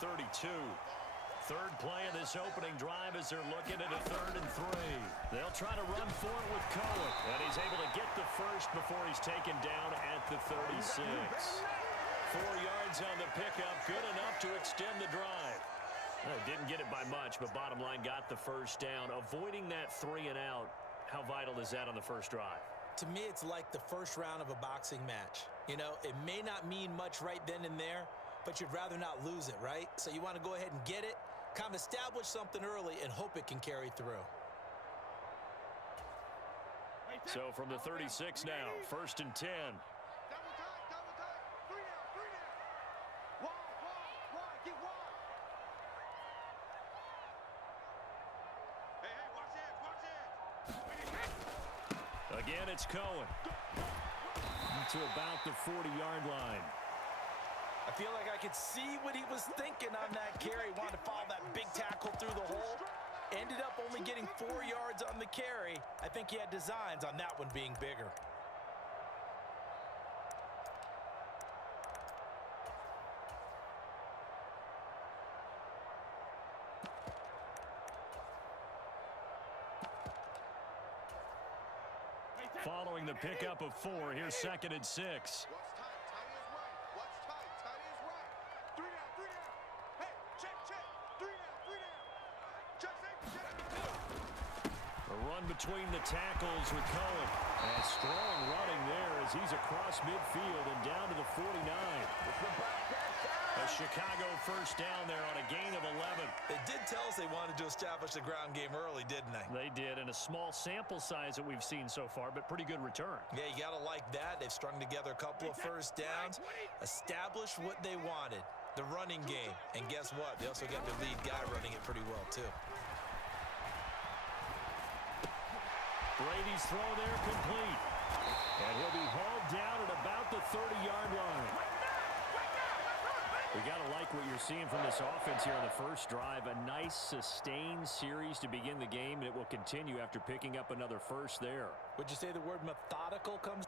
32. Third play of this opening drive as they're looking at a 3rd and 3. They'll try to run for it with Cohen. And he's able to get the first before he's taken down at the 36. 4 yards on the pickup, good enough to extend the drive. Didn't get it by much, but bottom line got the first down. Avoiding that 3 and out, how vital is that on the first drive? To me, it's like the first round of a boxing match. You know, it may not mean much right then and there, but you'd rather not lose it, right? So you want to go ahead and get it, kind of establish something early, and hope it can carry through. So from the 36 now, 1st and 10. Again, it's Cohen. To about the 40-yard line. I feel like I could see what he was thinking on that carry. Wanted to follow that big tackle through the hole. Ended up only getting 4 yards on the carry. I think he had designs on that one being bigger. Following the pickup of 4, here's 2nd and 6. What's tight? Tight is right. What's tight? Tight is right. 3 down, 3 down. Hey, check, check. 3 down, 3 down. Check, check. A run between the tackles with Cohen. And strong running there as he's across midfield and down to the 49. A Chicago first down there on a gain of 11. They did tell us they wanted to establish the ground game early, didn't they? They did, and a small sample size that we've seen so far, but pretty good return. Yeah, you got to like that. They've strung together a couple of first downs, established what they wanted, the running game. And guess what? They also got their lead guy running it pretty well, too. Brady's throw there complete. And he'll be hauled down at about the 30-yard line. We got to like what you're seeing from this offense here on the first drive. A nice, sustained series to begin the game, and it will continue after picking up another first there. Would you say the word methodical comes?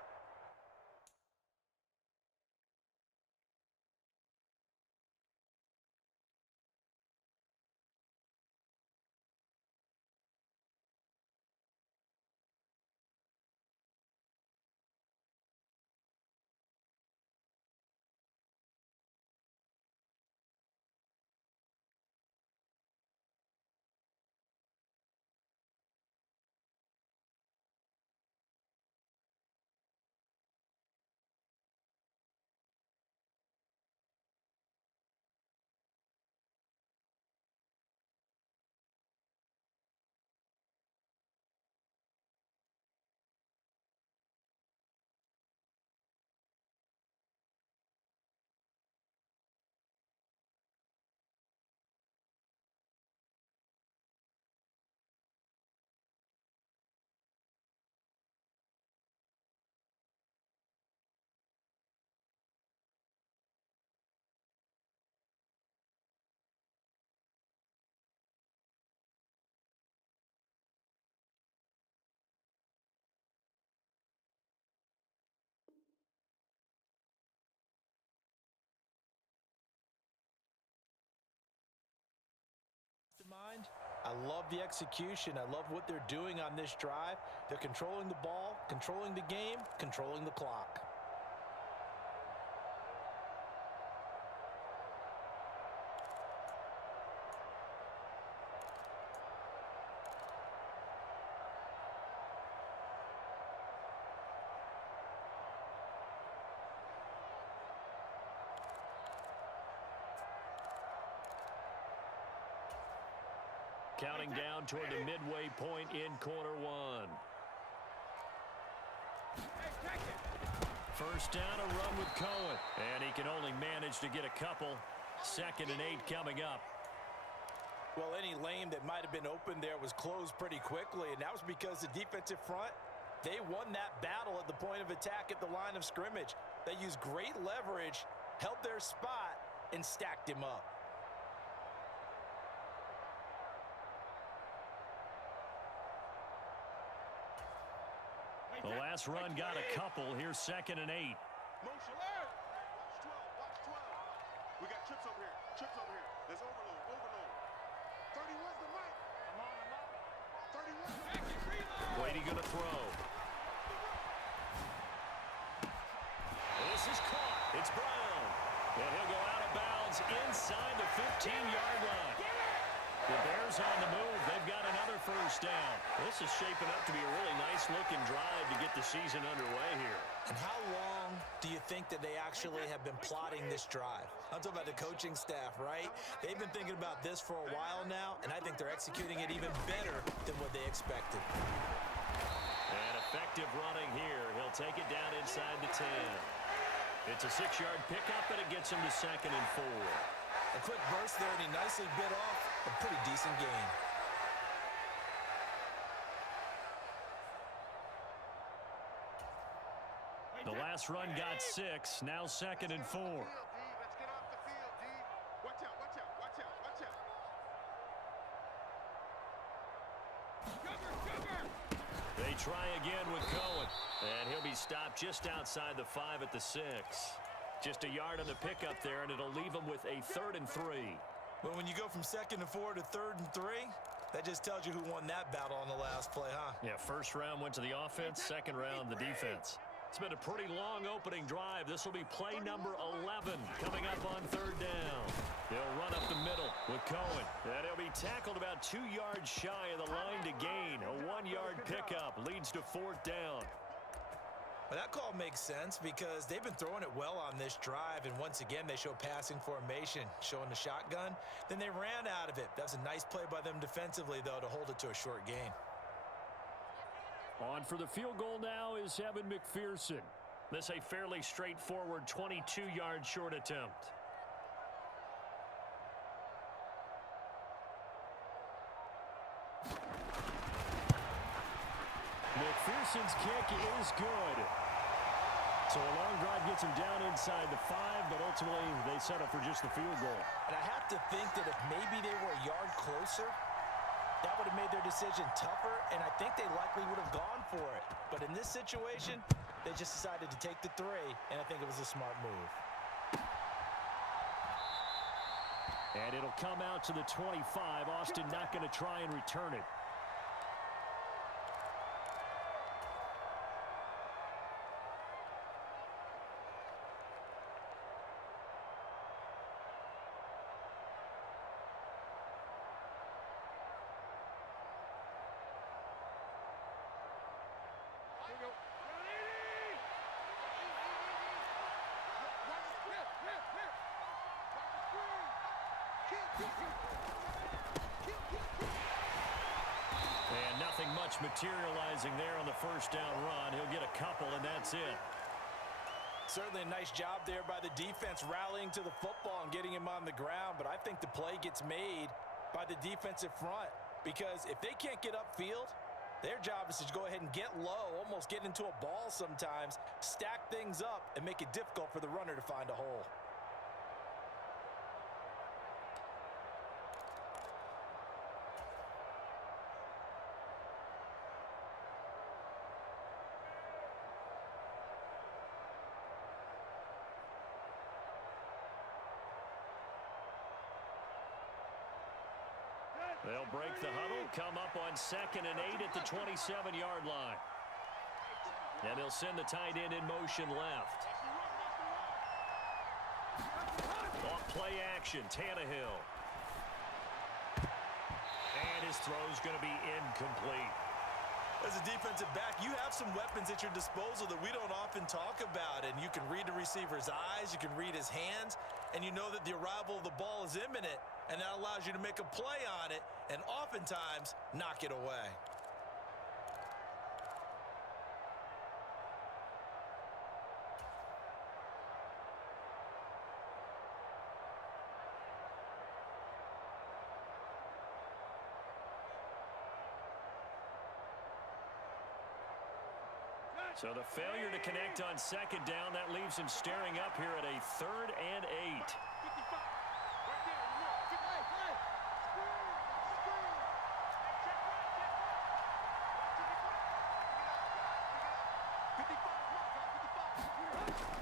I love the execution. I love what they're doing on this drive. They're controlling the ball, controlling the game, controlling the clock. Counting down toward the midway point in quarter one. First down, a run with Cohen. And he can only manage to get a couple. 2nd and 8 coming up. Well, any lane that might have been open there was closed pretty quickly, and that was because the defensive front, they won that battle at the point of attack at the line of scrimmage. They used great leverage, held their spot, and stacked him up. The last run got a couple. Here's 2nd and 8. Motion. Watch 12. Watch 12. We got trips over here. Trips over here. Let's overload, overload. 31's the mic. I'm on. 31's the mic. Brady going to throw. This is caught. It's Brown. And he'll go out of bounds inside the 15-yard line. The Bears on the move. They've got another first down. This is shaping up to be a really nice-looking drive to get the season underway here. And how long do you think that they actually have been plotting this drive? I'm talking about the coaching staff, right? They've been thinking about this for a while now, and I think they're executing it even better than what they expected. And effective running here. He'll take it down inside the 10. It's a 6-yard pickup, and it gets him to 2nd and 4. A quick burst there, and he nicely bit off a pretty decent gain. The last run got 6, now 2nd and 4. Let's get off the field, D. Watch out, watch out, watch out, watch out. They try again with Cohen. And he'll be stopped just outside the 5 at the 6. Just a yard on the pickup there, and it'll leave him with a 3rd and 3. Well, when you go from 2nd and 4 to 3rd and 3, that just tells you who won that battle on the last play, huh? Yeah, first round went to the offense, second round the defense. It's been a pretty long opening drive. This will be play number 11 coming up on 3rd down. They'll run up the middle with Cohen. And he'll be tackled about 2 yards shy of the line to gain. A 1-yard pickup leads to 4th down. Well, that call makes sense because they've been throwing it well on this drive, and once again they show passing formation, showing the shotgun. Then they ran out of it. That's a nice play by them defensively, though, to hold it to a short gain. On for the field goal now is Evan McPherson. This a fairly straightforward 22-yard short attempt. McPherson's kick is good. So a long drive gets him down inside the 5, but ultimately they settle for just the field goal. And I have to think that if maybe they were a yard closer, that would have made their decision tougher, and I think they likely would have gone for it. But in this situation, they just decided to take the 3, and I think it was a smart move. And it'll come out to the 25. Austin not going to try and return it. And nothing much materializing there on the first down run. He'll get a couple, and that's it. Certainly a nice job there by the defense rallying to the football and getting him on the ground, but I think the play gets made by the defensive front because if they can't get upfield, their job is to go ahead and get low, almost get into a ball sometimes, stack things up, and make it difficult for the runner to find a hole. They'll break the huddle, come up on 2nd and 8 at the 27-yard line. And they'll send the tight end in motion left. Off play action, Tannehill. And his throw's going to be incomplete. As a defensive back, you have some weapons at your disposal that we don't often talk about, and you can read the receiver's eyes, you can read his hands, and you know that the arrival of the ball is imminent, and that allows you to make a play on it and oftentimes knock it away. So the failure to connect on 2nd down, that leaves him staring up here at a 3rd and 8.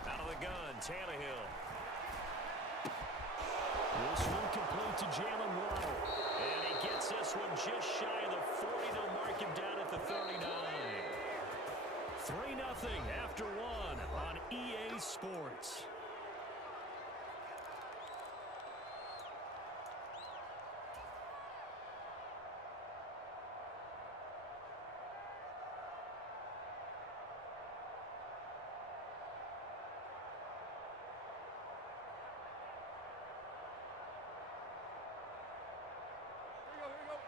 Out of the gun, Tannehill. This one complete to Jalen Waddle. And he gets this one just shy of the 40. They'll mark him down at the 39. 3-0 after one on EA Sports.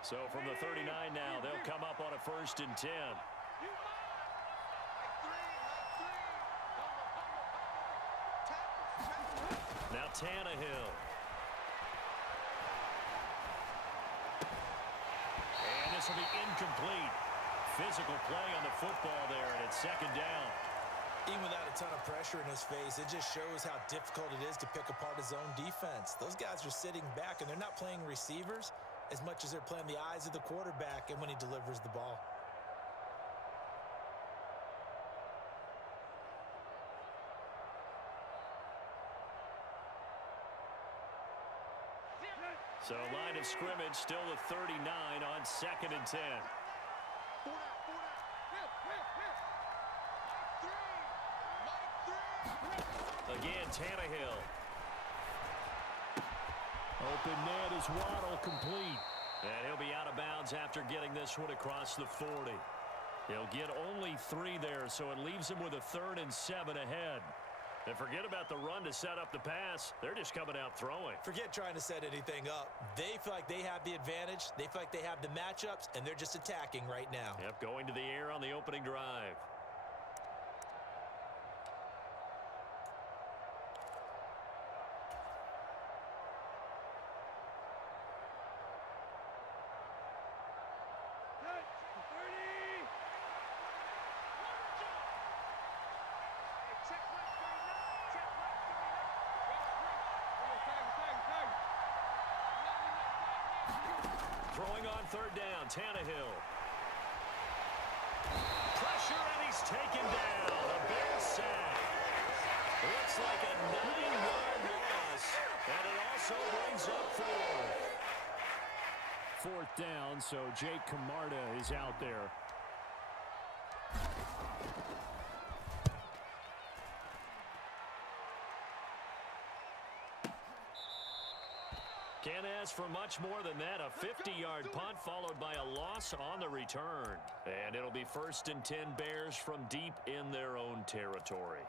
So from the 39 now, they'll come up on a 1st and 10. Now Tannehill. And this will be incomplete. Physical play on the football there, and it's 2nd down. Even without a ton of pressure in his face, it just shows how difficult it is to pick apart his own defense. Those guys are sitting back, and they're not playing receivers as much as they're playing the eyes of the quarterback and when he delivers the ball. So line of scrimmage still the 39 on 2nd and 10. Again, Tannehill. Open net is Waddle, complete. And he'll be out of bounds after getting this one across the 40. He'll get only 3 there, so it leaves him with a 3rd and 7 ahead. And forget about the run to set up the pass. They're just coming out throwing. Forget trying to set anything up. They feel like they have the advantage. They feel like they have the matchups, and they're just attacking right now. Yep, going to the air on the opening drive. Throwing on 3rd down, Tannehill. Pressure, and he's taken down. A big sack. Looks like a 9-yard loss, and it also brings up 4th down, so Jake Camarda is out there. Can't ask for much more than that. A 50-yard punt followed by a loss on the return. And it'll be 1st and 10 Bears from deep in their own territory.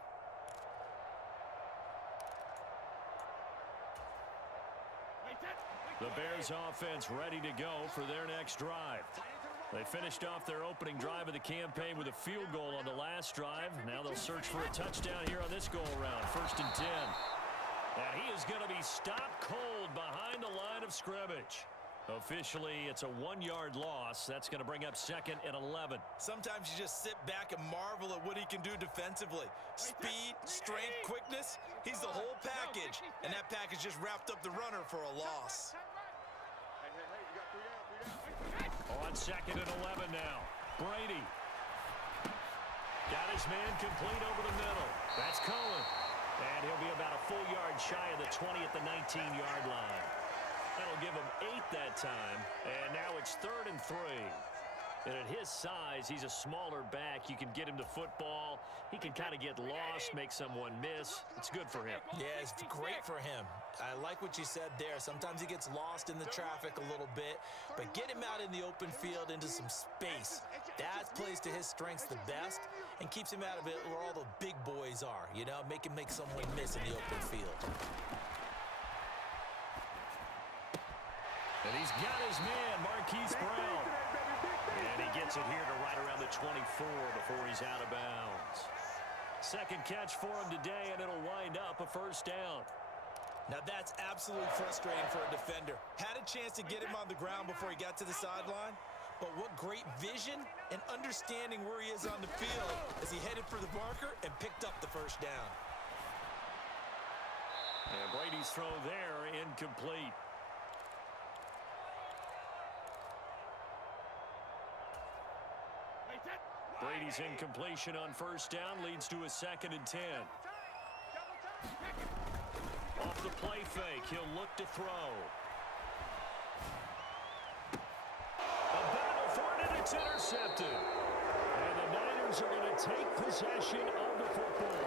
The Bears offense ready to go for their next drive. They finished off their opening drive of the campaign with a field goal on the last drive. Now they'll search for a touchdown here on this go-around. 1st and 10. And he is going to be stopped cold behind the line of scrimmage. Officially, it's a 1-yard loss. That's going to bring up 2nd and 11. Sometimes you just sit back and marvel at what he can do defensively. Speed, strength, quickness. He's the whole package. And that package just wrapped up the runner for a loss. On 2nd and 11 now. Brady. Got his man complete over the middle. That's Cohen. And he'll be about a full yard shy of the 20 at the 19-yard line. That'll give him 8 that time. And now it's 3rd and 3. And at his size, he's a smaller back. You can get him to football. He can kind of get lost, make someone miss. It's good for him. Yeah, it's great for him. I like what you said there. Sometimes he gets lost in the traffic a little bit, but get him out in the open field into some space. That plays to his strengths the best and keeps him out of it where all the big boys are, you know, make him make someone miss in the open field. And he's got his man, Marquise Brown. And he gets it here to right around the 24 before he's out of bounds. Second catch for him today, and it'll wind up a 1st down. Now that's absolutely frustrating for a defender. Had a chance to get him on the ground before he got to the sideline, but what great vision and understanding where he is on the field as he headed for the marker and picked up the 1st down. And Brady's throw there incomplete. Brady's incompletion on 1st down leads to a 2nd and 10. Off the play fake, he'll look to throw. A battle for it, and it's intercepted. And the Niners are going to take possession of the football.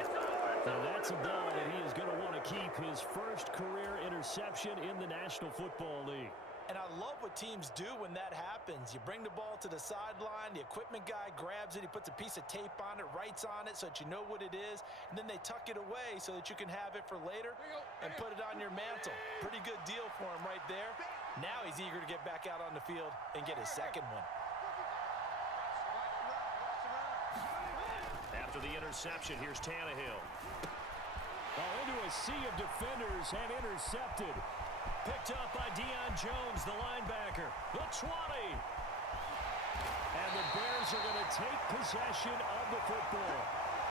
Now that's a ball that he is going to want to keep, his first career interception in the National Football League. And I love what teams do when that happens. You bring the ball to the sideline, the equipment guy grabs it, he puts a piece of tape on it, writes on it so that you know what it is, and then they tuck it away so that you can have it for later and put it on your mantle. Pretty good deal for him right there. Now he's eager to get back out on the field and get his second one. After the interception, here's Tannehill. Into a sea of defenders and intercepted. Picked up by Deion Jones, the linebacker. The 20. And the Bears are going to take possession of the football.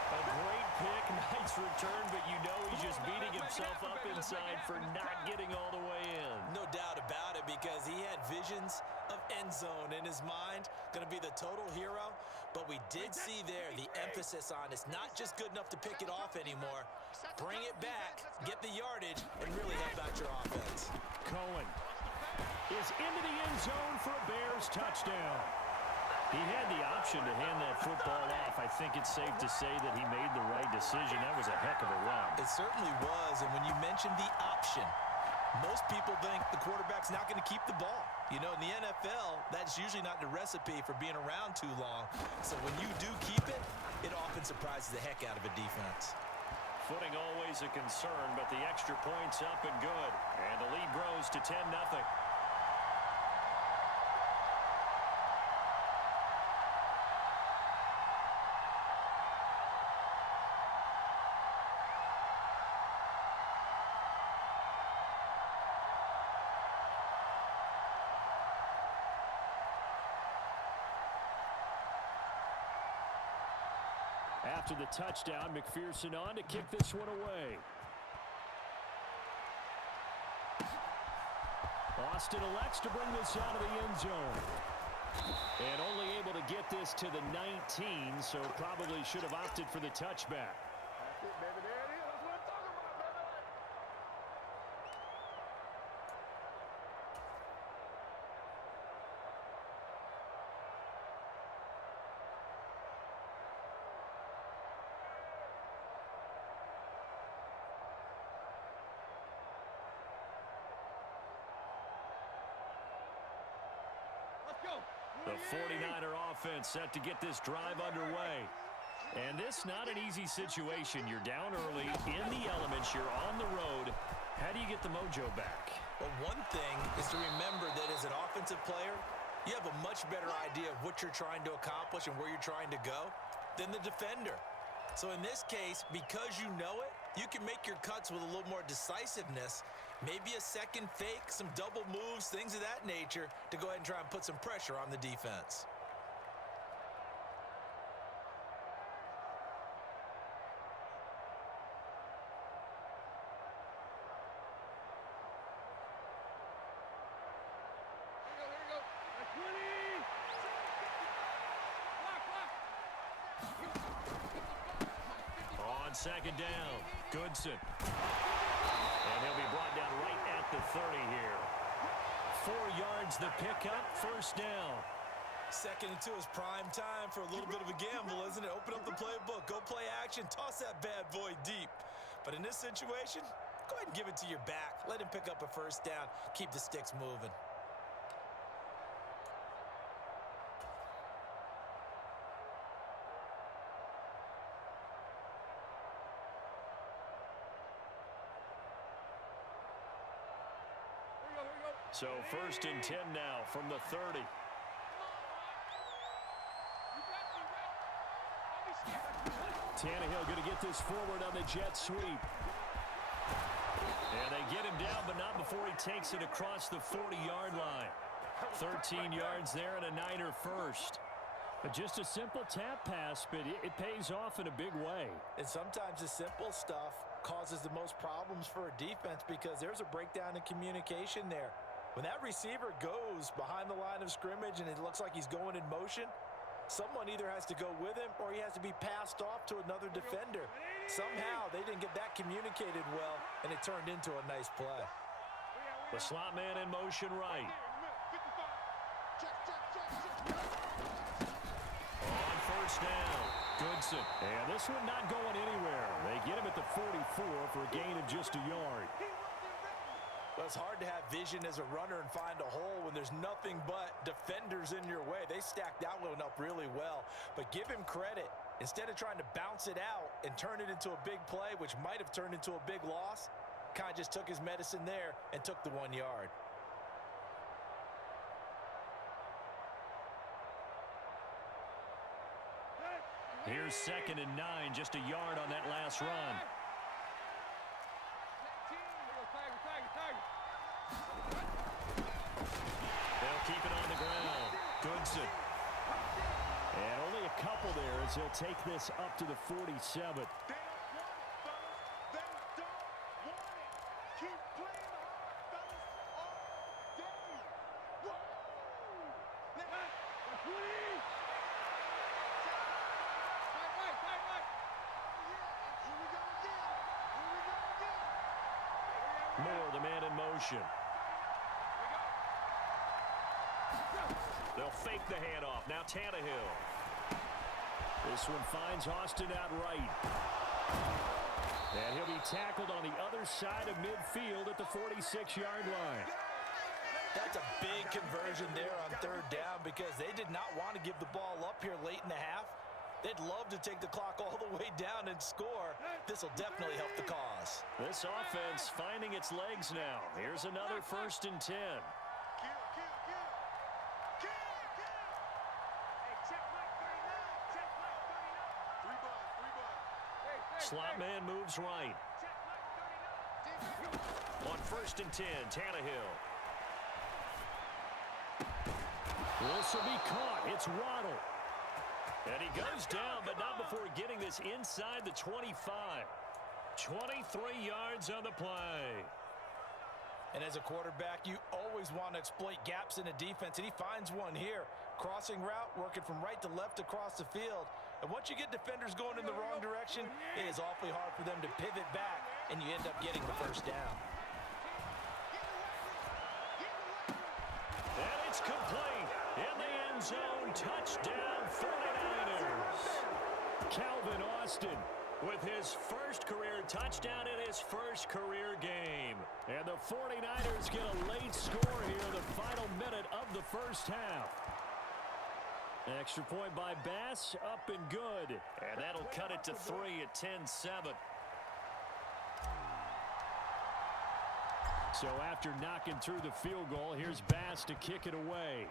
A great pick, nice return, but you know he's just beating himself up inside for not getting all the way in. No doubt about it, because he had visions of end zone in his mind. Going to be the total hero. But we did see there the emphasis on it's not just good enough to pick it off anymore. Bring it back, get the yardage, and really help out your offense. Cohen is into the end zone for a Bears touchdown. He had the option to hand that football off. I think it's safe to say that he made the right decision. That was a heck of a run. It certainly was, and when you mentioned the option, most people think the quarterback's not going to keep the ball. You know, in the NFL, that's usually not the recipe for being around too long. So when you do keep it, it often surprises the heck out of a defense. Footing always a concern, but the extra point's up and good. And the lead grows to 10-0. After the touchdown, McPherson on to kick this one away. Austin elects to bring this out of the end zone. And only able to get this to the 19, so probably should have opted for the touchback. That's it, baby. There it is. That's what I'm talking about, baby. The 49er offense set to get this drive underway. And this not an easy situation. You're down early, in the elements, you're on the road. How do you get the mojo back? Well, one thing is to remember that as an offensive player, you have a much better idea of what you're trying to accomplish and where you're trying to go than the defender. So in this case, because you know it, you can make your cuts with a little more decisiveness. Maybe a second fake, some double moves, things of that nature to go ahead and try and put some pressure on the defense. On second down, Goodson. And he'll be brought down right at the 30 here. 4 yards the pickup, first down. Second and 2 is prime time for a little bit of a gamble, isn't it? Open up the playbook, go play action, toss that bad boy deep. But in this situation, go ahead and give it to your back. Let him pick up a first down, keep the sticks moving. So first and 10 now from the 30. Tannehill going to get this forward on the jet sweep. And they get him down, but not before he takes it across the 40-yard line. 13 yards there and a Niner first. But just a simple tap pass, but it pays off in a big way. And sometimes the simple stuff causes the most problems for a defense because there's a breakdown in communication there. When that receiver goes behind the line of scrimmage and it looks like he's going in motion, someone either has to go with him or he has to be passed off to another defender. Somehow they didn't get that communicated well, and it turned into a nice play. The slot man in motion right. On first down, Goodson. And this one not going anywhere. They get him at the 44 for a gain of just a yard. Well, it's hard to have vision as a runner and find a hole when there's nothing but defenders in your way. They stacked that one up really well. But give him credit. Instead of trying to bounce it out and turn it into a big play, which might have turned into a big loss, kind of just took his medicine there and took the 1 yard. Here's 2nd and 9, just a yard on that last run. They'll keep it on the ground. Goodson. And only a couple there as he'll take this up to the 47. Moore, the man in motion. They'll fake the handoff. Now Tannehill. This one finds Austin outright. And he'll be tackled on the other side of midfield at the 46-yard line. That's a big conversion there on 3rd down because they did not want to give the ball up here late in the half. They'd love to take the clock all the way down and score. This will definitely help the cause. This offense finding its legs now. Here's another 1st and 10. Slot man moves right. On 1st and 10, Tannehill. This will be caught. It's Waddle. And he goes down, but not before getting this inside the 25. 23 yards on the play. And as a quarterback, you always want to exploit gaps in a defense, and he finds one here. Crossing route, working from right to left across the field. And once you get defenders going in the wrong direction, it is awfully hard for them to pivot back, and you end up getting the 1st down. And it's complete. In the end zone, touchdown 49ers. Calvin Austin with his first career touchdown in his first career game. And the 49ers get a late score here in the final minute of the 1st half. Extra point by Bass, up and good. And that'll cut it to 3 at 10-7. So after knocking through the field goal, here's Bass to kick it away.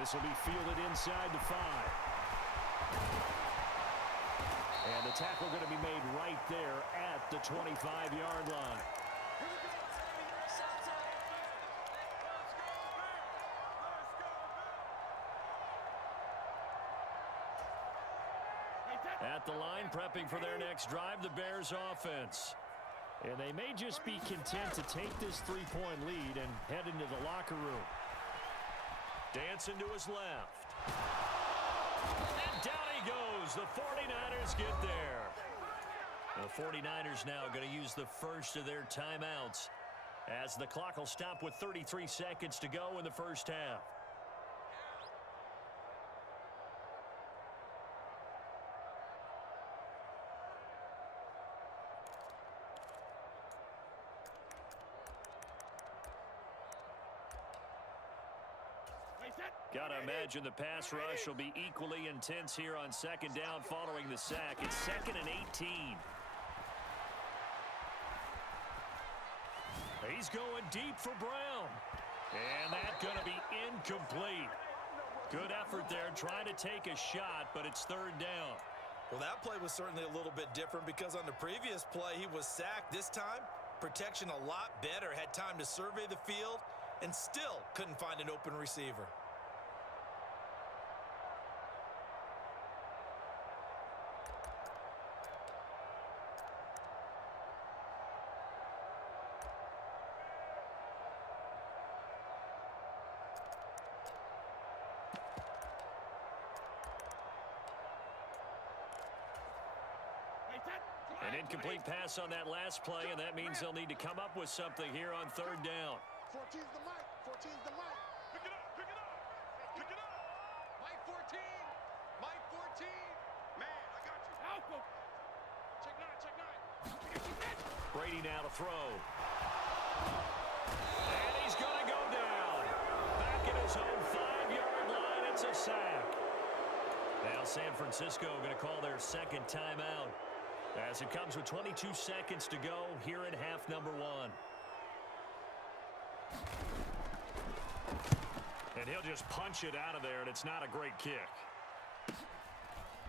This will be fielded inside the 5. And the tackle going to be made right there at the 25-yard line. At the line, prepping for their next drive, the Bears offense. And they may just be content to take this 3-point lead and head into the locker room. Dancing to his left. And down he goes. The 49ers get there. The 49ers now going to use the first of their timeouts as the clock will stop with 33 seconds to go in the 1st half. Got to imagine the pass rush will be equally intense here on 2nd down following the sack. It's 2nd and 18. He's going deep for Brown. And that's going to be incomplete. Good effort there trying to take a shot, but it's 3rd down. Well, that play was certainly a little bit different because on the previous play, he was sacked. This time, protection a lot better. Had time to survey the field and still couldn't find an open receiver. An incomplete pass on that last play, and that means they'll need to come up with something here on 3rd down. 14's the mic. 14's the mic. Pick it up. Pick it up. Pick it up. Mike 14. Mike 14. Man, I got you. Alpha. Check 9. Check 9. Brady now to throw. And he's going to go down. Back at his own 5-yard line. It's a sack. Now San Francisco going to call their second timeout as it comes with 22 seconds to go here in half number 1. And he'll just punch it out of there, and it's not a great kick.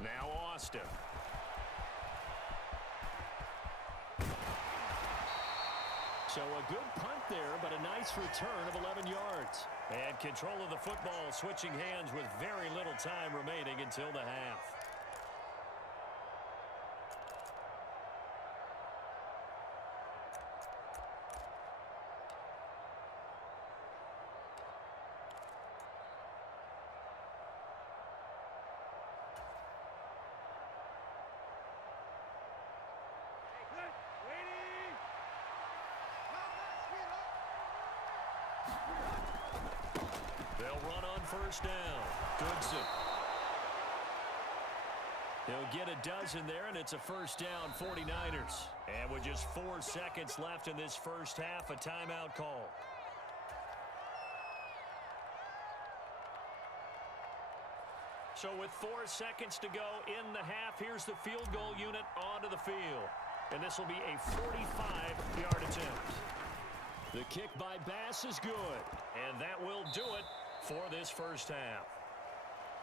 Now Austin. So a good punt there, but a nice return of 11 yards. And control of the football switching hands with very little time remaining until the half. They'll run on first down. Goodson. He'll get a dozen there, and it's a first down, 49ers. And with just 4 seconds left in this first half, a timeout call. So with 4 seconds to go in the half, here's the field goal unit onto the field. And this will be a 45-yard attempt. The kick by Bass is good, and that will do it for this first half.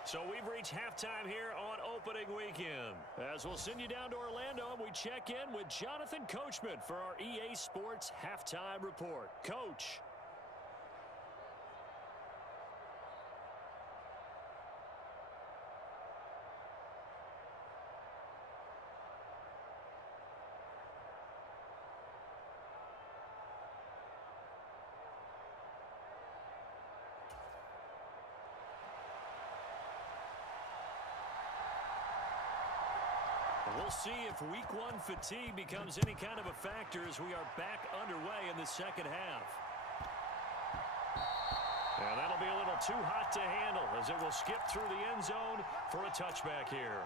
So we've reached halftime here on opening weekend. As we'll send you down to Orlando, and we check in with Jonathan Coachman for our EA Sports Halftime Report. Coach. We'll see if week 1 fatigue becomes any kind of a factor as we are back underway in the second half. And that'll be a little too hot to handle as it will skip through the end zone for a touchback here.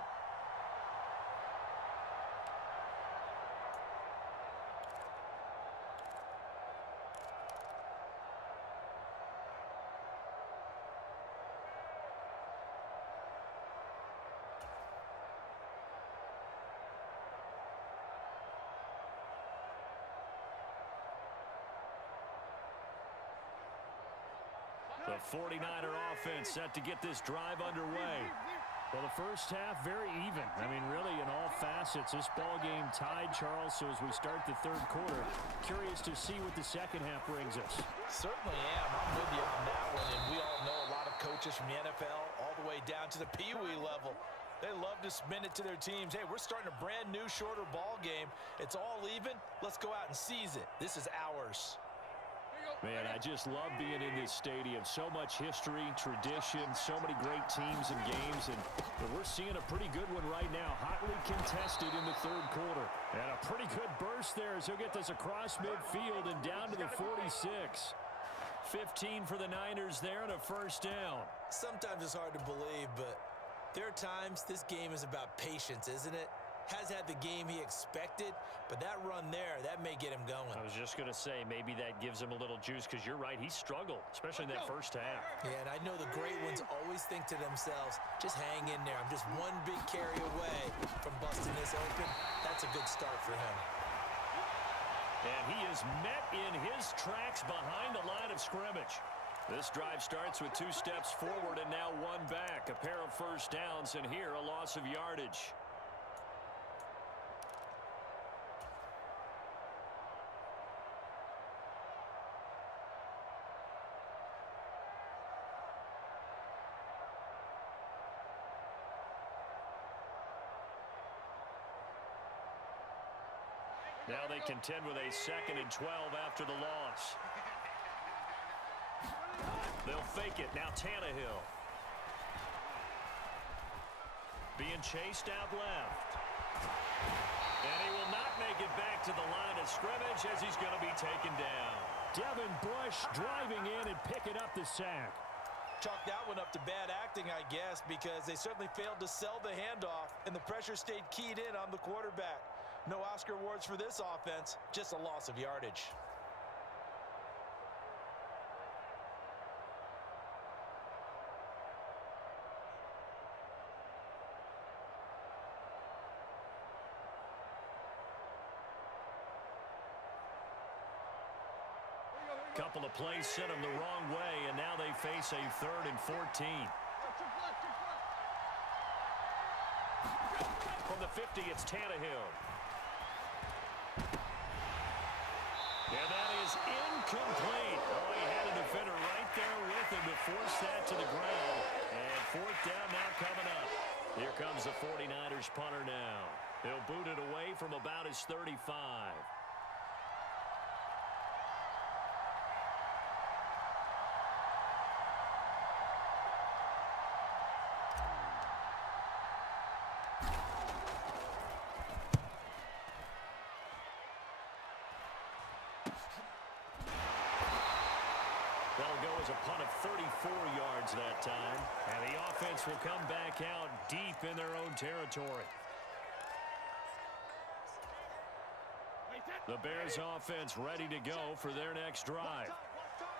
The 49er offense set to get this drive underway. Well, the first half very even. I mean, really, in all facets, this ball game tied, Charles. So as we start the third quarter, curious to see what the second half brings us. Certainly am. I'm with you on that one. And we all know a lot of coaches from the NFL all the way down to the Pee Wee level. They love to spin it to their teams. Hey, we're starting a brand new, shorter ball game. It's all even. Let's go out and seize it. This is ours. Man, I just love being in this stadium. So much history, tradition, so many great teams and games. And we're seeing a pretty good one right now. Hotly contested in the third quarter. And a pretty good burst there as he'll get this across midfield and down to the 46. 15 for the Niners there and a first down. Sometimes it's hard to believe, but there are times this game is about patience, isn't it? Has had the game he expected, but that run there, that may get him going. I was just going to say, maybe that gives him a little juice because you're right, he struggled, especially in that first half. Yeah, and I know the great ones always think to themselves, just hang in there. I'm just one big carry away from busting this open. That's a good start for him. And he is met in his tracks behind the line of scrimmage. This drive starts with 2 steps forward and now 1 back. A pair of first downs, and here a loss of yardage. Now they contend with a 2nd and 12 after the loss. They'll fake it. Now Tannehill. Being chased out left. And he will not make it back to the line of scrimmage as he's going to be taken down. Devin Bush driving in and picking up the sack. Chalk that one up to bad acting, I guess, because they certainly failed to sell the handoff, and the pressure stayed keyed in on the quarterback. No Oscar awards for this offense, just a loss of yardage. Couple of plays sent them the wrong way, and now they face a 3rd and 14. From the 50, it's Tannehill. And that is incomplete. Oh, he had a defender right there with him to force that to the ground. And 4th down now coming up. Here comes the 49ers punter now. He'll boot it away from about his 35. That'll go as a punt of 34 yards that time. And the offense will come back out deep in their own territory. The Bears offense ready to go for their next drive.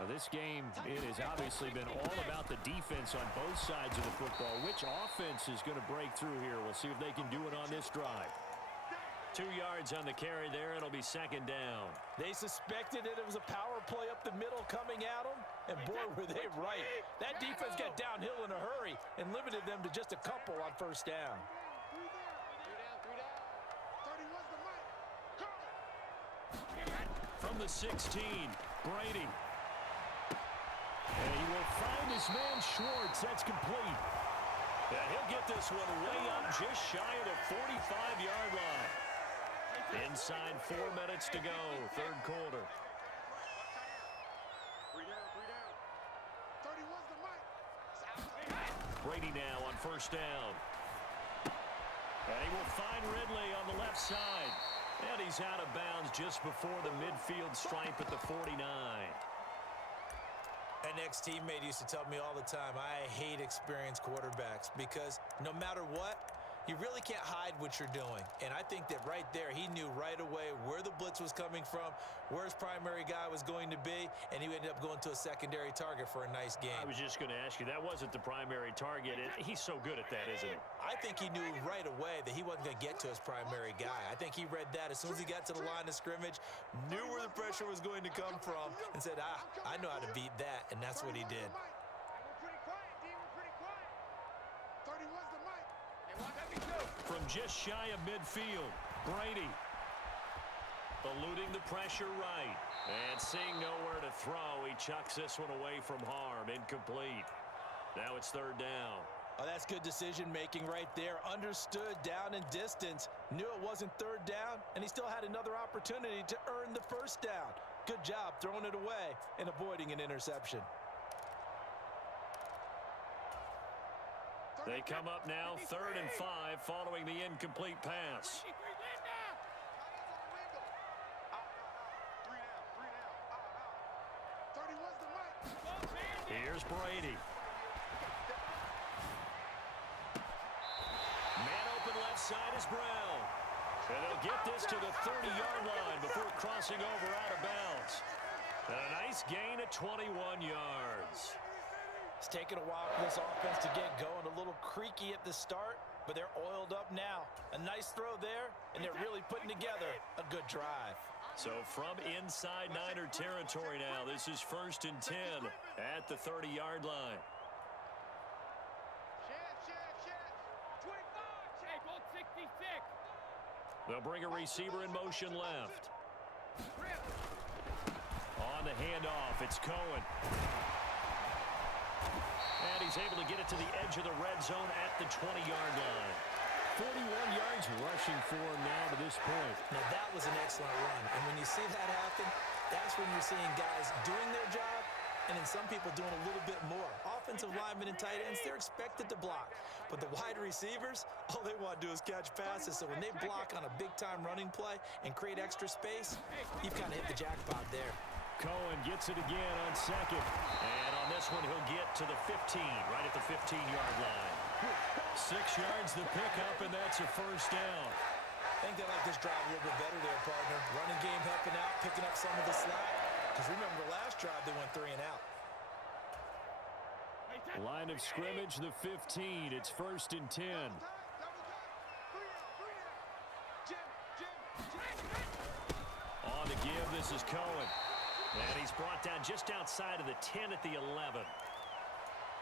Now this game, it has obviously been all about the defense on both sides of the football. Which offense is going to break through here? We'll see if they can do it on this drive. 2 yards on the carry there. It'll be 2nd down. They suspected that it was a power play up the middle coming at them, and boy, were they right. That defense got downhill in a hurry and limited them to just a couple on 1st down. 3 down. 31's the mic. Go! From the 16, Brady. And he will find his man Schwartz. That's complete. And he'll get this one way up just shy of the 45-yard line. Inside 4 minutes to go, 3rd quarter. 3 down. 31's the mic. Brady now on 1st down. And he will find Ridley on the left side. And he's out of bounds just before the midfield stripe at the 49. An ex-teammate used to tell me all the time, I hate experienced quarterbacks because no matter what, you really can't hide what you're doing. And I think that right there, he knew right away where the blitz was coming from, where his primary guy was going to be, and he ended up going to a secondary target for a nice game. I was just going to ask you, that wasn't the primary target. He's so good at that, isn't he? I think he knew right away that he wasn't going to get to his primary guy. I think he read that as soon as he got to the line of scrimmage, knew where the pressure was going to come from, and said, I know how to beat that, and that's what he did. We're pretty quiet, D. We're pretty quiet. 31's the mic. From just shy of midfield, Brady eluding the pressure right. And seeing nowhere to throw, he chucks this one away from harm. Incomplete. Now it's 3rd down. Oh, that's good decision-making right there. Understood down and distance. Knew it wasn't 3rd down, and he still had another opportunity to earn the 1st down. Good job throwing it away and avoiding an interception. They come up now 3rd and 5 following the incomplete pass. 3 down. 31's the mic. Here's Brady. Man open left side is Brown. And they'll get this to the 30-yard line before crossing over out of bounds. And a nice gain of 21 yards. It's taken a while for this offense to get going. A little creaky at the start, but they're oiled up now. A nice throw there, and they're really putting together a good drive. So from inside Niner territory now, this is 1st and 10 at the 30-yard line. Chef. 25. Hey, ball 66. They'll bring a receiver in motion left. On the handoff, it's Cohen. And he's able to get it to the edge of the red zone at the 20-yard line. 41 yards rushing for him now to this point. Now, that was an excellent run. And when you see that happen, that's when you're seeing guys doing their job and then some people doing a little bit more. Offensive linemen and tight ends, they're expected to block. But the wide receivers, all they want to do is catch passes. So when they block on a big-time running play and create extra space, you've kind of hit the jackpot there. Cohen gets it again on second. And on this one, he'll get to the 15, right at the 15-yard line. 6 yards the pickup, and that's a first down. I think they like this drive a little bit better there, partner. Running game helping out, picking up some of the slack. Because remember the last drive, they went 3 and out. Line of scrimmage, the 15. It's 1st and 10. On the give, this is Cohen. And he's brought down just outside of the 10 at the 11.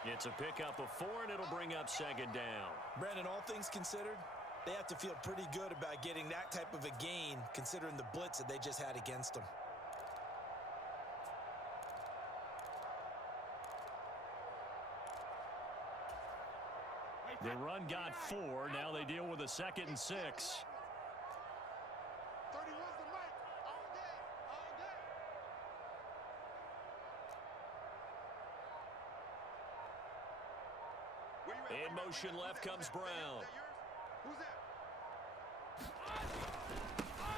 It's a pickup of 4, and it'll bring up 2nd down. Brandon, all things considered, they have to feel pretty good about getting that type of a gain, considering the blitz that they just had against them. The run got 4. Now they deal with a 2nd and 6. 31's the mic. All day. All day. In motion left comes Brown. Who's that?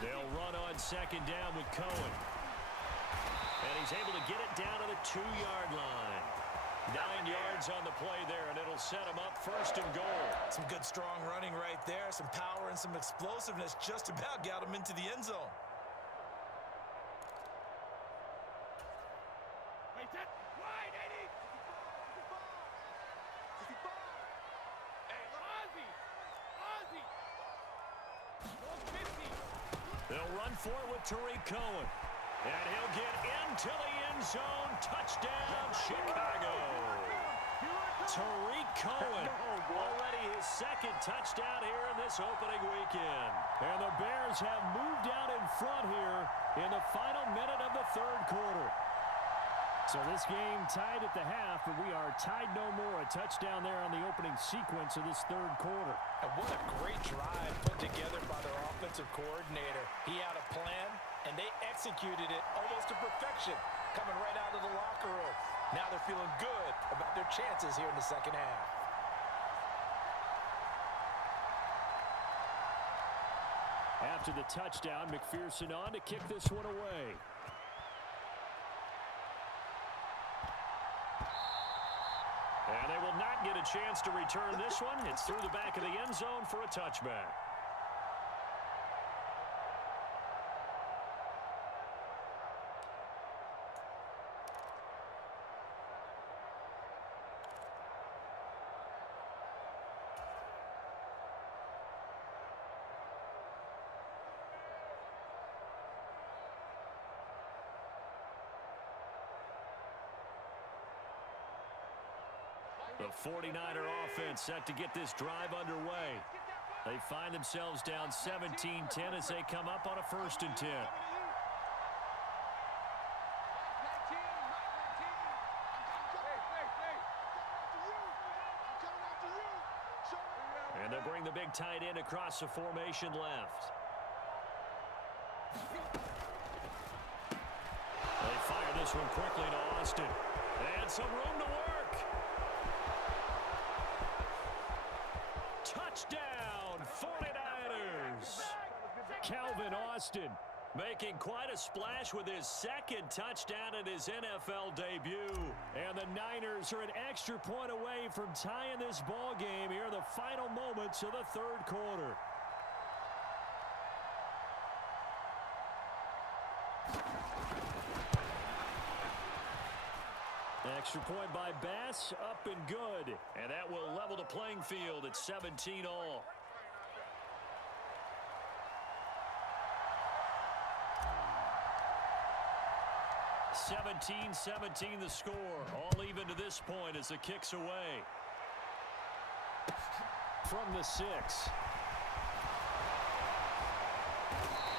They'll run on 2nd down with Cohen. And he's able to get it down to the 2-yard line. 9 yards on the play there, and it'll set him up 1st and goal. Some good, strong running right there. Some power and some explosiveness just about got him into the end zone. They'll run for it with Tariq Cohen. And he'll get into the end zone. Touchdown, Chicago. Tariq Cohen, already his 2nd touchdown here in this opening weekend. And the Bears have moved out in front here in the final minute of the 3rd quarter. So this game tied at the half, but we are tied no more. A touchdown there on the opening sequence of this 3rd quarter. And what a great drive put together by their offensive coordinator. He had a plan, and they executed it almost to perfection, coming right out of the locker room. Now they're feeling good about their chances here in the 2nd half. After the touchdown, McPherson on to kick this one away. And they will not get a chance to return this one. It's through the back of the end zone for a touchback. The 49er offense set to get this drive underway. They find themselves down 17-10 as they come up on a 1st and 10. And they'll bring the big tight end across the formation left. They fire this one quickly to Austin. And some room to work. Touchdown, 49ers. Calvin Austin making quite a splash with his 2nd touchdown in his NFL debut. And the Niners are an extra point away from tying this ball game here in the final moments of the 3rd quarter. Extra point by Bass, up and good. And that will level the playing field at 17-all. (17-17) the score. All even to this point as the kick's away. From the 6.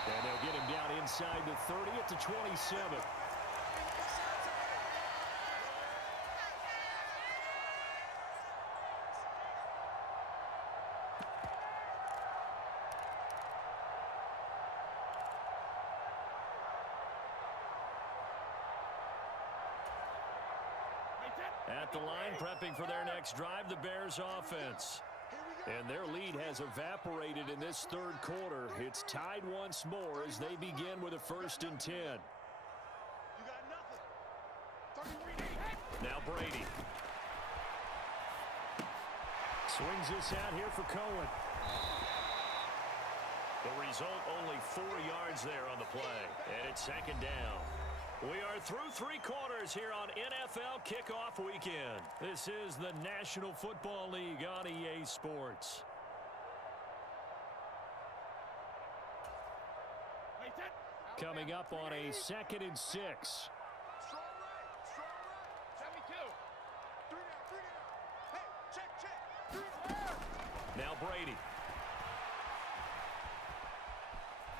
And they'll get him down inside the 30 at the 27. At the line, prepping for their next drive, the Bears offense. And their lead has evaporated in this 3rd quarter. It's tied once more as they begin with a 1st and 10. You got Now Brady. Swings this out here for Cohen. The result, only 4 yards there on the play. And it's second down. We are through 3 quarters here on NFL Kickoff Weekend. This is the National Football League on EA Sports. Coming up on a 2nd and 6. Strong right. Strong right. 72. 3 down. Hey, check. 3 down. Now Brady.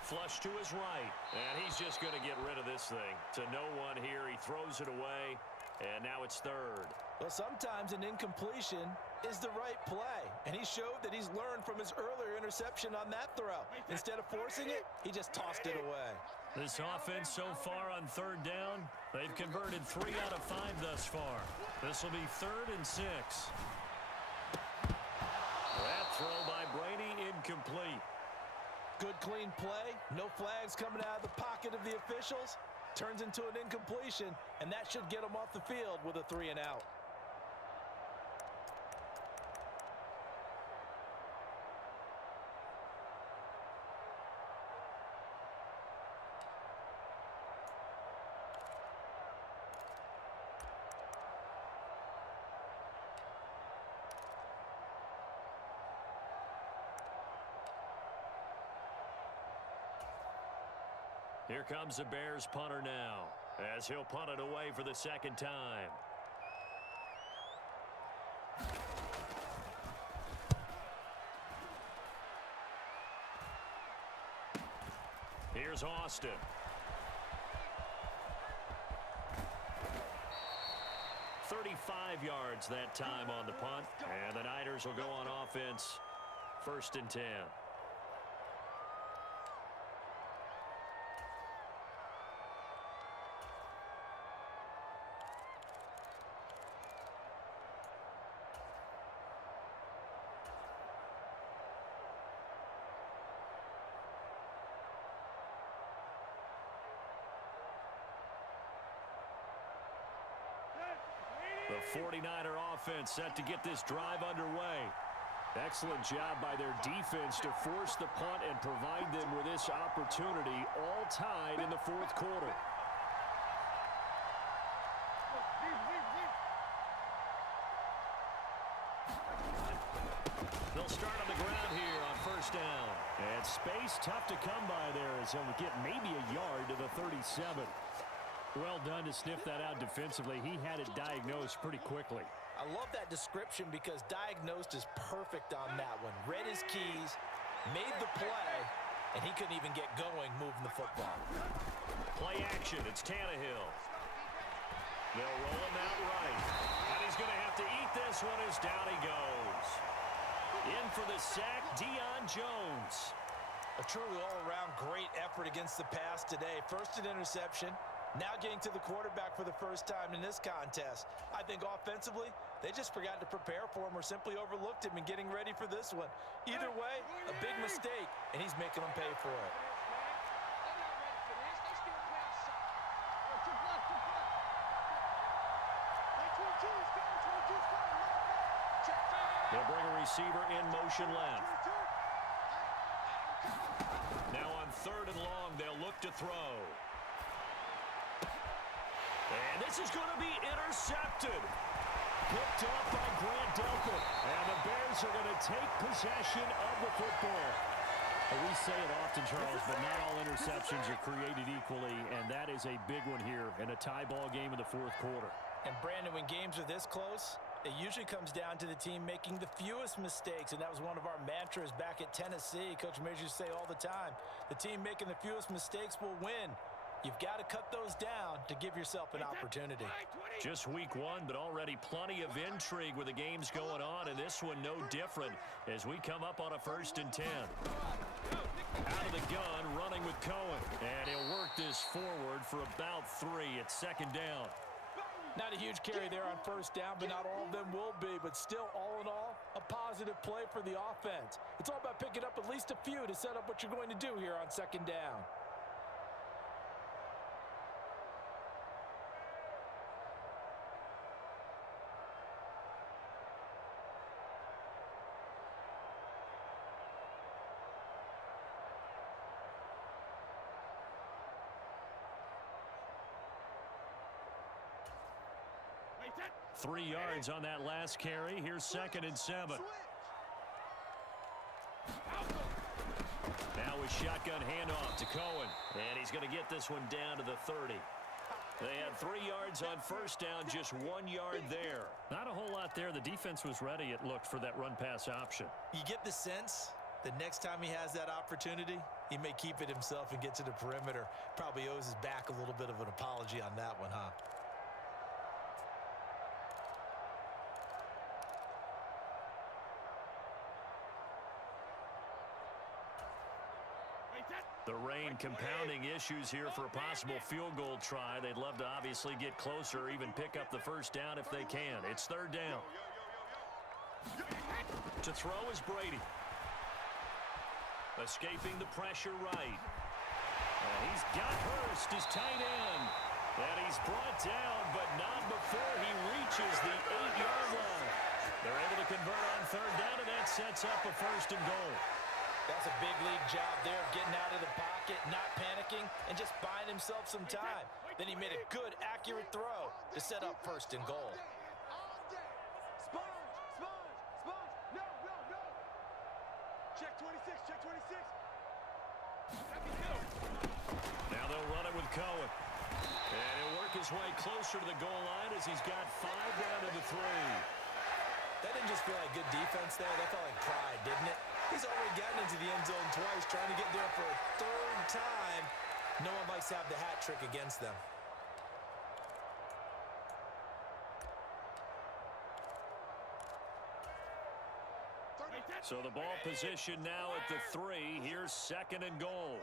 Flush to his right. And he's just going to get rid of this thing. To no one here. He throws it away. And now it's 3rd. Well, sometimes an incompletion is the right play. And he showed that he's learned from his earlier interception on that throw. Instead of forcing it, he just tossed it away. This offense so far on 3rd down, they've converted 3 out of 5 thus far. This will be 3rd and 6. That throw by Brady incomplete. Good clean play. No flags coming out of the pocket of the officials. Turns into an incompletion, and that should get him off the field with a 3 and out. Here comes the Bears punter now, as he'll punt it away for the 2nd time. Here's Austin. "35 yards that time on the punt, and the Niners will go on offense, 1st and 10. The 49er offense set to get this drive underway. Excellent job by their defense to force the punt and provide them with this opportunity, all tied in the 4th quarter. They'll start on the ground here on 1st down. And space tough to come by there as he'll get maybe a yard to the 37. Well done to sniff that out defensively. He had it diagnosed pretty quickly. I love that description because diagnosed is perfect on that one. Read his keys, made the play, and he couldn't even get going moving the football. Play action. It's Tannehill. They'll roll him out right. And he's going to have to eat this one as down he goes. In for the sack, Deion Jones. A truly all-around great effort against the pass today. First an interception. Now getting to the quarterback for the first time in this contest. I think offensively, they just forgot to prepare for him or simply overlooked him in getting ready for this one. Either way, a big mistake, and he's making them pay for it. They'll bring a receiver in motion left. Now on 3rd and long, they'll look to throw. And this is going to be intercepted. Picked off by Grant Delpit. And the Bears are going to take possession of the football. Well, we say it often, Charles, but not all interceptions are created equally, and that is a big one here in a tie ball game in the 4th quarter. And Brandon, when games are this close, it usually comes down to the team making the fewest mistakes, and that was one of our mantras back at Tennessee. Coach Major used to say all the time, the team making the fewest mistakes will win. You've got to cut those down to give yourself an opportunity. Just week 1, but already plenty of intrigue with the games going on, and this one no different as we come up on a 1st and 10. Out of the gun, running with Cohen, and he'll work this forward for about 3 at 2nd down. Not a huge carry there on 1st down, but not all of them will be. But still, all in all, a positive play for the offense. It's all about picking up at least a few to set up what you're going to do here on 2nd down. 3 yards on that last carry. Here's 2nd and 7. Now a shotgun handoff to Cohen. And he's going to get this one down to the 30. They had 3 yards on first down, just 1 yard there. Not a whole lot there. The defense was ready, it looked, for that run-pass option. You get the sense the next time he has that opportunity, he may keep it himself and get to the perimeter. Probably owes his back a little bit of an apology on that one, huh? The rain compounding issues here for a possible field goal try. They'd love to obviously get closer or even pick up the first down if they can. It's 3rd down. To throw is Brady. Escaping the pressure right. And he's got Hurst, his tight end. And he's brought down, but not before he reaches the 8-yard line. They're able to convert on 3rd down, and that sets up a 1st and goal. That's a big league job there, getting out of the pocket, not panicking, and just buying himself some time. Then he made a good, accurate throw to set up 1st and goal. Check 26, check 26. Now they'll run it with Cohen. And he'll work his way closer to the goal line as he's got 5 down to the 3. That didn't just feel like good defense there. That felt like pride, didn't it? He's already gotten into the end zone twice, trying to get there for a 3rd time. No one likes to have the hat trick against them. So the ball position now at the 3. Here's 2nd and goal.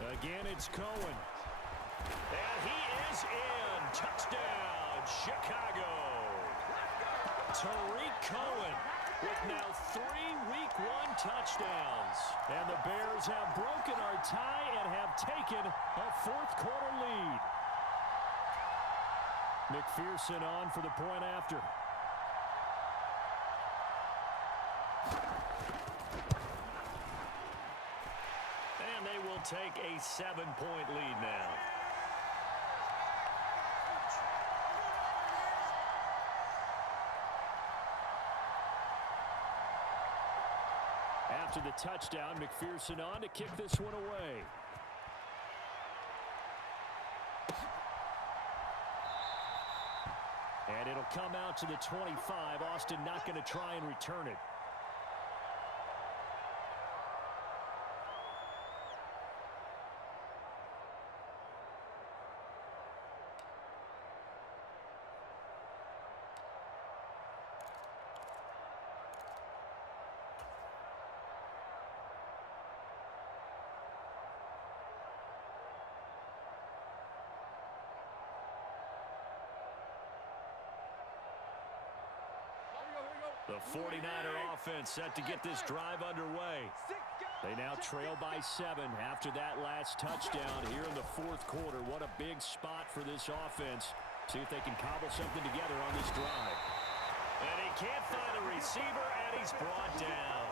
Again, it's Cohen. And he is in. Touchdown, Chicago. Tariq Cohen with now 3 Week 1 touchdowns. And the Bears have broken our tie and have taken a 4th quarter lead. McPherson on for the point after. And they will take a 7-point lead now. After the touchdown, McPherson on to kick this one away. And it'll come out to the 25. Austin not going to try and return it. The 49er offense set to get this drive underway. They now trail by 7 after that last touchdown here in the 4th quarter. What a big spot for this offense. See if they can cobble something together on this drive. And he can't find the receiver, and he's brought down.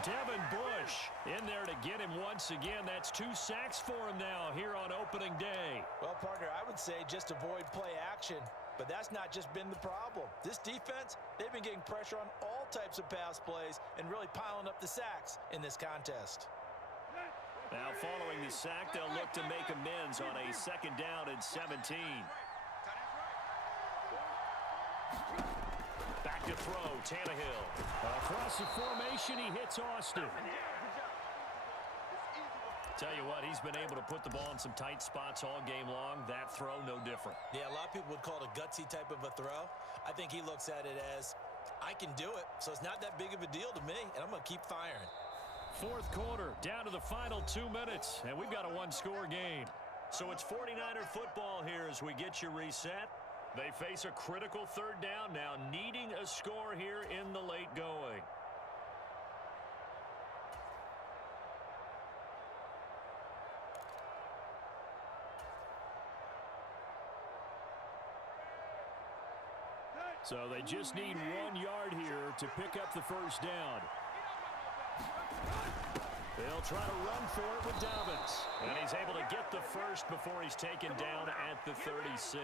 Devin Bush in there to get him once again. That's 2 sacks for him now here on opening day. Well, partner, I would say just avoid play action. But that's not just been the problem. This defense, they've been getting pressure on all types of pass plays and really piling up the sacks in this contest. Now following the sack, they'll look to make amends on a 2nd down and 17. Back to throw, Tannehill. Across the formation, he hits Austin. Tell you what, he's been able to put the ball in some tight spots all game long. That throw, no different. Yeah, a lot of people would call it a gutsy type of a throw. I think he looks at it as, I can do it, so it's not that big of a deal to me, and I'm going to keep firing. 4th quarter, down to the final 2 minutes, and we've got a 1-score game. So it's 49er football here as we get you reset. They face a critical 3rd down now, needing a score here in the late going. So they just need 1 yard here to pick up the first down. They'll try to run for it with Dobbins. And he's able to get the first before he's taken down at the 36.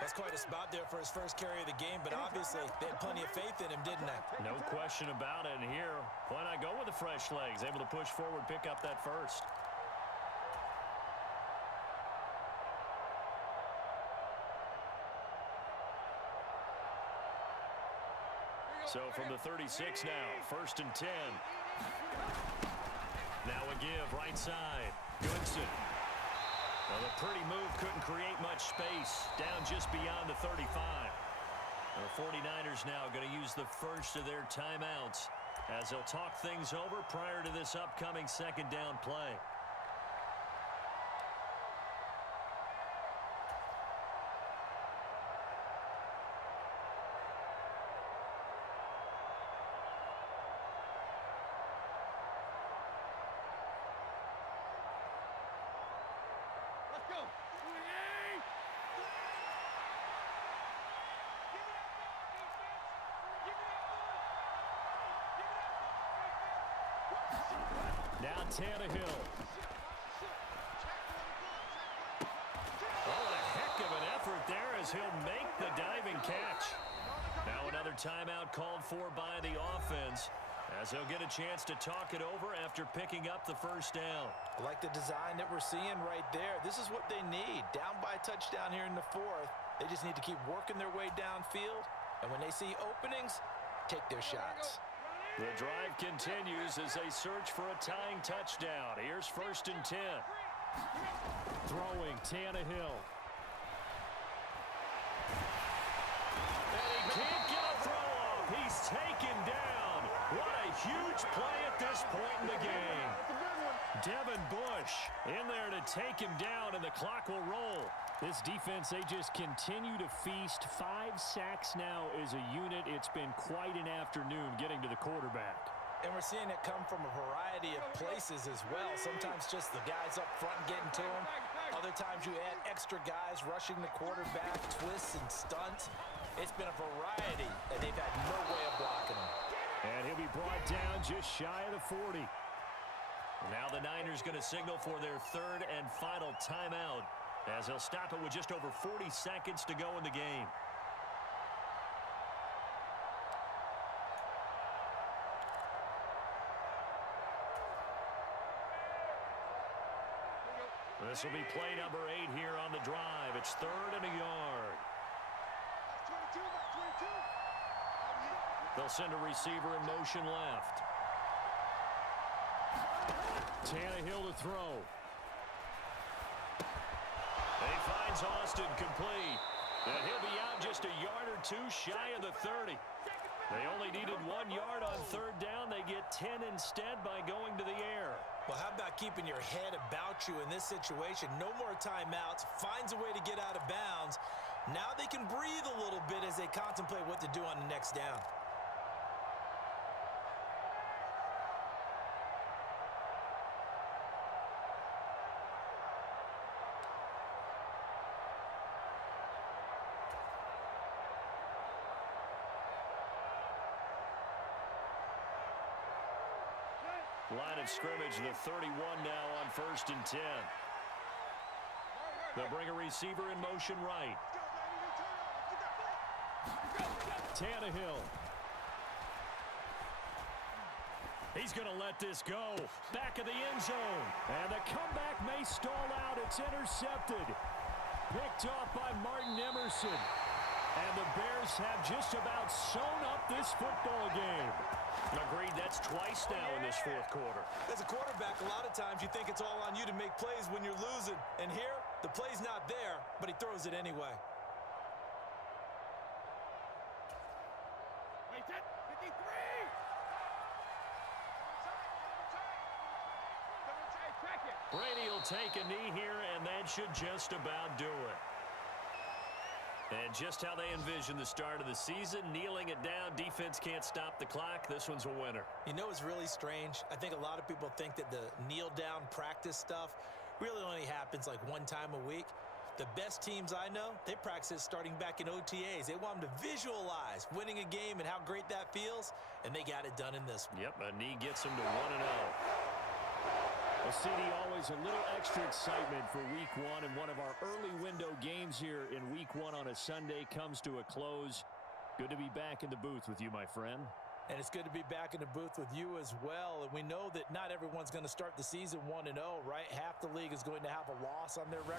That's quite a spot there for his first carry of the game, but obviously they had plenty of faith in him, didn't they? No question about it. And here, why not go with the fresh legs? Able to push forward, pick up that first. So from the 36 now, 1st and 10. Now a give, right side. Goodson. Well, the pretty move couldn't create much space. Down just beyond the 35. The 49ers now going to use the first of their timeouts as they'll talk things over prior to this upcoming second down play. Now Tannehill. Oh, a heck of an effort there as he'll make the diving catch. Now another timeout called for by the offense as he'll get a chance to talk it over after picking up the first down. I like the design that we're seeing right there. This is what they need. Down by a touchdown here in the 4th. They just need to keep working their way downfield. And when they see openings, take their shots. The drive continues as they search for a tying touchdown. Here's 1st and 10. Throwing, Tannehill. And he can't get a throw off. He's taken down. What a huge play at this point in the game. Devin Bush in there to take him down, and the clock will roll. This defense, they just continue to feast. 5 sacks now as a unit. It's been quite an afternoon getting to the quarterback. And we're seeing it come from a variety of places as well. Sometimes just the guys up front getting to him. Other times you add extra guys rushing the quarterback, twists and stunts. It's been a variety, and they've had no way of blocking him. And he'll be brought down just shy of the 40. Now the Niners going to signal for their 3rd and final timeout as they'll stop it with just over 40 seconds to go in the game. This will be play number 8 here on the drive. It's 3rd and a yard. They'll send a receiver in motion left. Tannehill to throw. He finds Austin complete. And he'll be out just a yard or 2 shy of the 30. They only needed 1 yard on 3rd down. They get 10 instead by going to the air. Well, how about keeping your head about you in this situation? No more timeouts. Finds a way to get out of bounds. Now they can breathe a little bit as they contemplate what to do on the next down. Line of scrimmage, the 31 now on 1st and 10. They'll bring a receiver in motion right. Tannehill. He's going to let this go. Back of the end zone. And the comeback may stall out. It's intercepted. Picked off by Martin Emerson. And the Bears have just about sewn up this football game. Agreed, that's twice now in this 4th quarter. As a quarterback, a lot of times you think it's all on you to make plays when you're losing. And here, the play's not there, but he throws it anyway. Brady will take a knee here, and that should just about do it. And just how they envision the start of the season, kneeling it down, defense can't stop the clock. This one's a winner. You know, it's really strange. I think a lot of people think that the kneel down practice stuff really only happens like 1 time a week. The best teams I know, they practice it starting back in OTAs. They want them to visualize winning a game and how great that feels, and they got it done in this one. Yep, a knee gets them to 1-0. Well, CD, always a little extra excitement for Week 1, and one of our early window games here in Week 1 on a Sunday comes to a close. Good to be back in the booth with you, my friend. And it's good to be back in the booth with you as well. And we know that not everyone's going to start the season 1-0, right? Half the league is going to have a loss on their record.